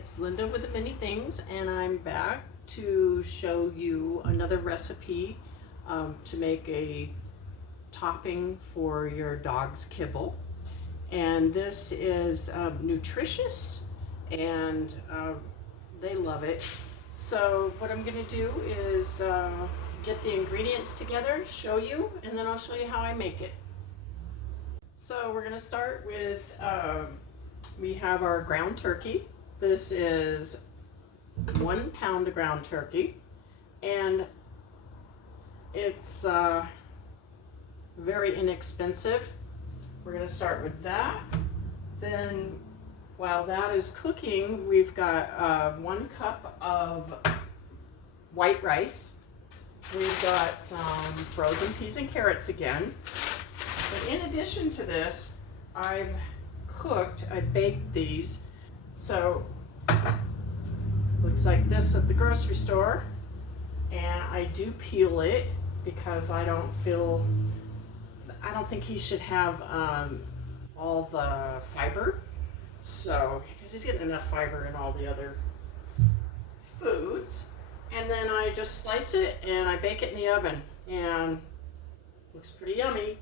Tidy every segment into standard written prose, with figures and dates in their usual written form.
it's Linda with the Many Things, and I'm back to show you another recipe to make a topping for your dog's kibble. And this is nutritious, and they love it. So what I'm going to do is get the ingredients together, show you, and then I'll show you how I make it. So we're going to start with, we have our ground turkey. This is 1 pound of ground turkey, and it's very inexpensive. We're going to start with that. Then while that is cooking, we've got 1 cup of white rice. We've got some frozen peas and carrots again. But in addition to this, I baked these. So looks like this at the grocery store, and I do peel it because I don't think he should have all the fiber. So, because he's getting enough fiber in all the other foods. And then I just slice it and I bake it in the oven, and looks pretty yummy.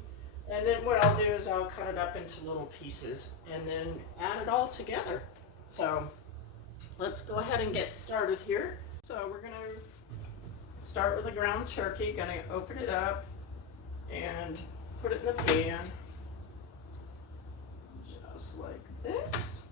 And then what I'll do is I'll cut it up into little pieces and then add it all together. So let's go ahead and get started here. So we're gonna start with the ground turkey. Gonna open it up and put it in the pan, just like this.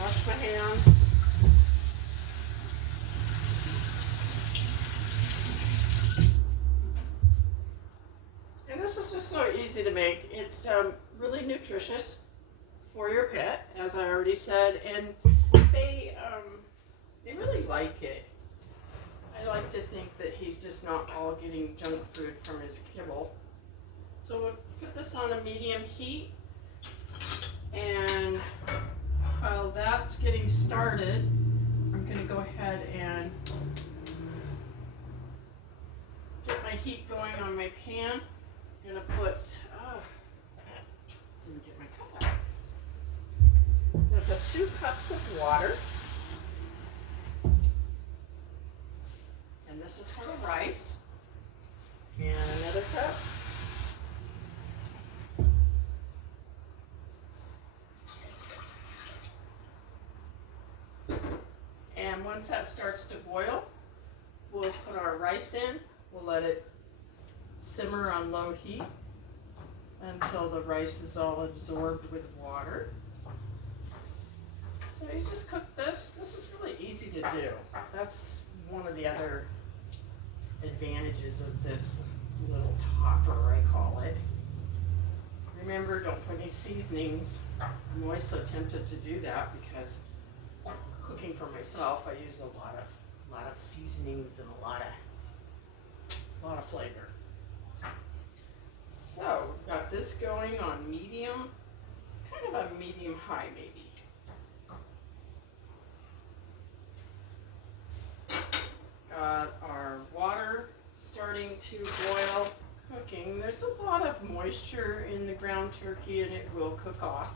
Wash my hands. And this is just so easy to make. It's really nutritious for your pet, as I already said, and they really like it. I like to think that he's just not all getting junk food from his kibble. So we'll put this on a medium heat, and while that's getting started, I'm going to go ahead and get my heat going on my pan. I'm going to put, didn't get my cup out. I'm going to put 2 cups of water. And this is for the rice. And another cup. And once that starts to boil, we'll put our rice in. We'll let it simmer on low heat until the rice is all absorbed with water. So you just cook this. This is really easy to do. That's one of the other advantages of this little topper, I call it. Remember, don't put any seasonings. I'm always so tempted to do that because cooking for myself, I use a lot of seasonings and a lot of flavor. So we've got this going on medium, kind of a medium high maybe. Got our water starting to boil, cooking. There's a lot of moisture in the ground turkey, and it will cook off.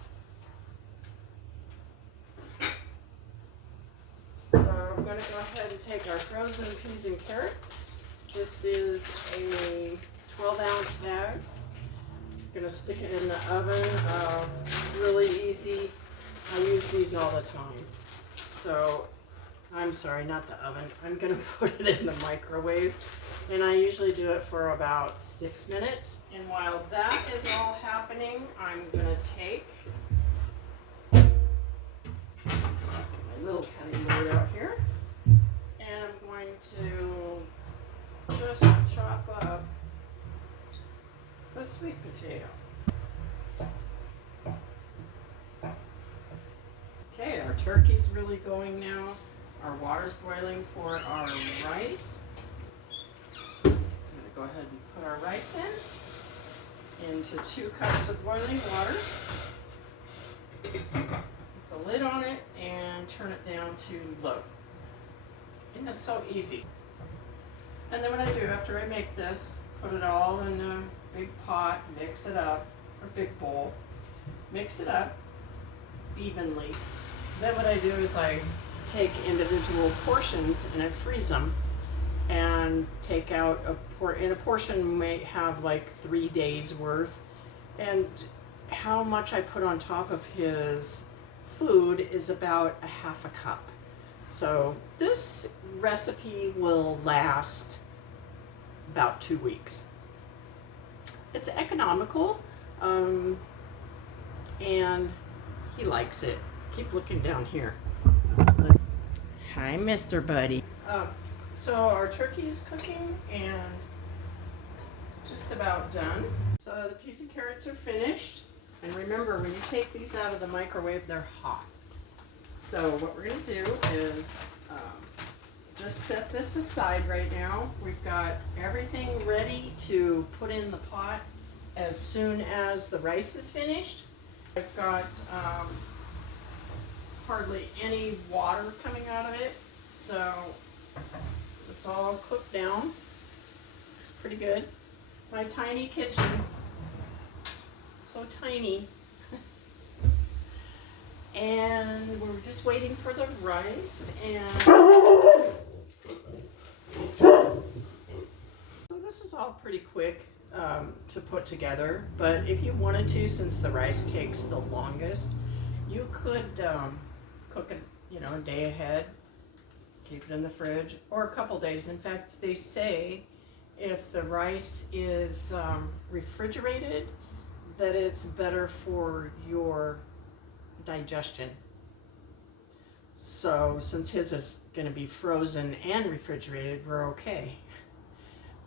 So I'm going to go ahead and take our frozen peas and carrots. This is a 12-ounce bag. I'm going to stick it in the oven. Really easy. I use these all the time. So, I'm sorry, not the oven. I'm going to put it in the microwave. And I usually do it for about 6 minutes. And while that is all happening, I'm going to take little cutting board out here, and I'm going to just chop up the sweet potato. Okay, our turkey's really going now. Our water's boiling for our rice. I'm going to go ahead and put our rice in. into 2 cups of boiling water. Put the lid on it and turn it down to low. And it's so easy. And then what I do after I make this, put it all in a big pot, mix it up, or big bowl, mix it up evenly. Then what I do is I take individual portions and I freeze them and take out and a portion may have like 3 days worth. And how much I put on top of his food is about a half a cup. So this recipe will last about 2 weeks. It's economical, and he likes it. Keep looking down here. Hi, Mr. Buddy. So our turkey is cooking and it's just about done. So the peas and carrots are finished. And remember, when you take these out of the microwave, they're hot. So what we're going to do is just set this aside right now. We've got everything ready to put in the pot as soon as the rice is finished. I've got hardly any water coming out of it, so it's all cooked down. It's pretty good. My tiny kitchen, so tiny. And we're just waiting for the rice, and so this is all pretty quick to put together, but if you wanted to, since the rice takes the longest, you could cook it, a day ahead, keep it in the fridge, or a couple days. In fact, they say if the rice is refrigerated, that it's better for your digestion. So since his is going to be frozen and refrigerated, we're okay.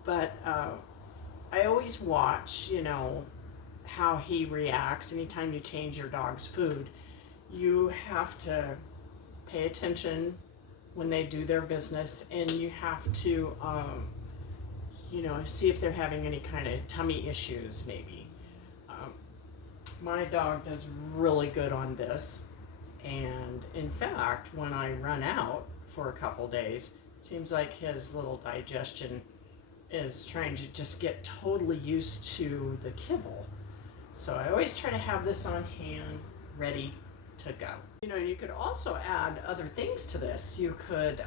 But I always watch, how he reacts. Anytime you change your dog's food, you have to pay attention when they do their business, and you have to, see if they're having any kind of tummy issues, maybe. My dog does really good on this, and in fact, when I run out for a couple days, it seems like his little digestion is trying to just get totally used to the kibble. So I always try to have this on hand, ready to go. You could also add other things to this. You could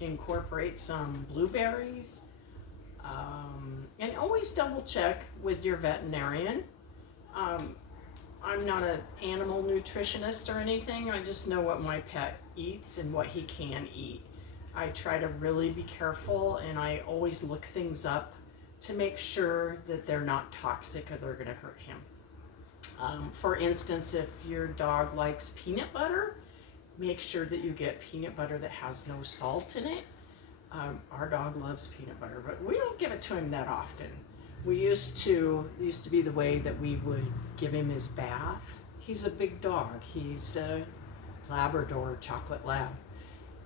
incorporate some blueberries, and always double check with your veterinarian. I'm not an animal nutritionist or anything. I just know what my pet eats and what he can eat. I try to really be careful, and I always look things up to make sure that they're not toxic or they're going to hurt him. For instance, if your dog likes peanut butter, make sure that you get peanut butter that has no salt in it. Our dog loves peanut butter, but we don't give it to him that often. We used to be the way that we would give him his bath. He's a big dog. He's a Labrador, chocolate lab.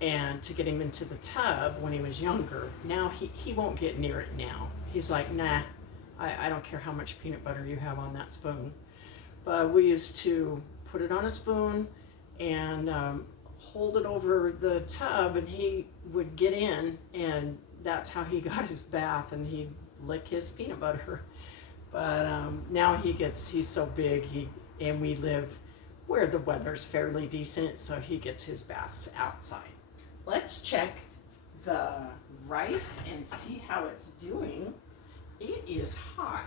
And to get him into the tub when he was younger, now he won't get near it now. He's like, nah, I don't care how much peanut butter you have on that spoon. But we used to put it on a spoon and hold it over the tub, and he would get in, and that's how he got his bath, and he'd lick his peanut butter. But now he's so big, and we live where the weather's fairly decent, so he gets his baths outside. Let's check the rice and see how it's doing. It is hot.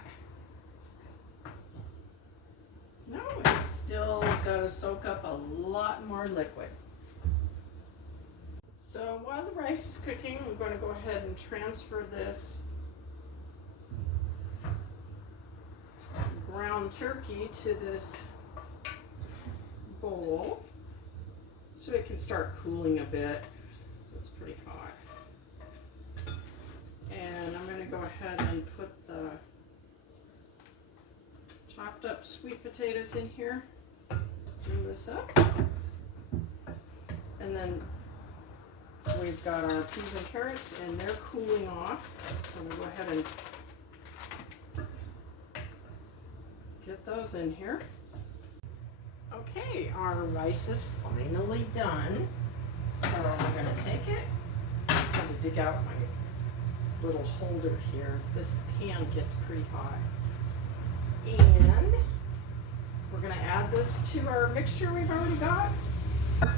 No, it's still got to soak up a lot more liquid. So while the rice is cooking, I'm going to go ahead and transfer this ground turkey to this bowl so it can start cooling a bit. So it's pretty hot. And I'm going to go ahead and put the chopped up sweet potatoes in here. Stir this up. And then we've got our peas and carrots, and they're cooling off. So we'll go ahead and Get those in here. Okay, our rice is finally done. So I'm going to take it. I'm going to dig out my little holder here. This pan gets pretty hot. And we're going to add this to our mixture we've already got. I'm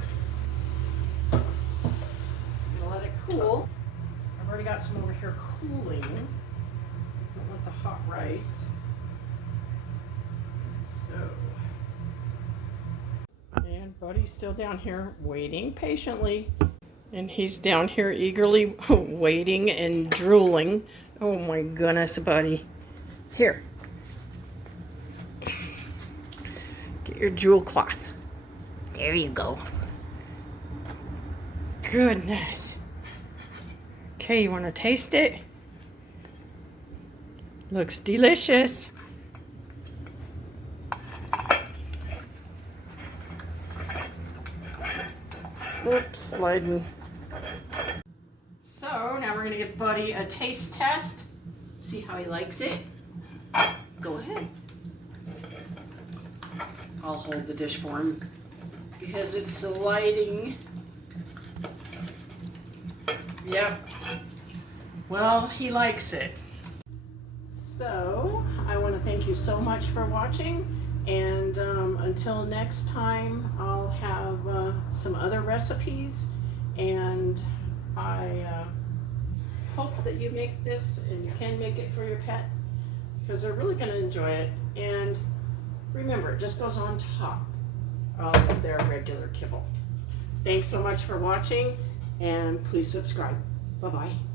going to let it cool. I've already got some over here cooling. Don't want the hot rice. So, and Buddy's still down here waiting patiently. And he's down here eagerly waiting and drooling. Oh my goodness, Buddy. Here. Get your drool cloth. There you go. Goodness. Okay, you want to taste it? Looks delicious. Oops, sliding. So now we're going to give Buddy a taste test. See how he likes it. Go ahead. I'll hold the dish for him because it's sliding. Yep. Well, he likes it. So I want to thank you so much for watching. And until next time, I'll have some other recipes, and I hope that you make this and you can make it for your pet because they're really going to enjoy it. And remember, it just goes on top of their regular kibble. Thanks so much for watching, and please subscribe. Bye-bye.